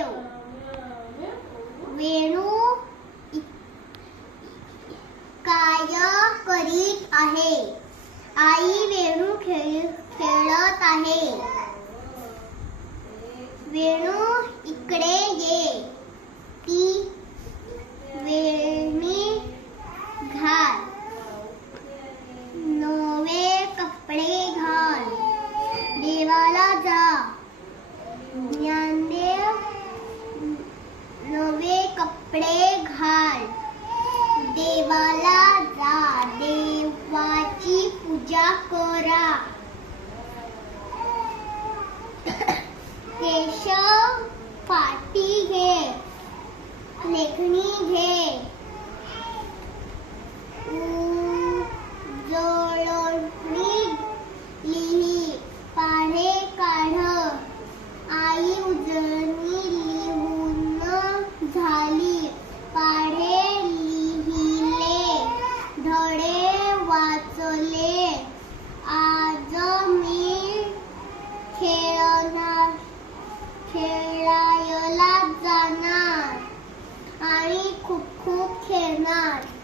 देव वेणू काय करीत आहे आई वेणू खेळ खेळत आहे इकडे ये ती वेणी घाल नवे कपडे घाल देवाला जा ज्ञानदेव नवे कपडे घाल देवाला जा देवाची पूजा करा। केशव पाटी घे लेखनी घे खेळणार. खेळायला जाणार. आणि खूप खूप खेळणार.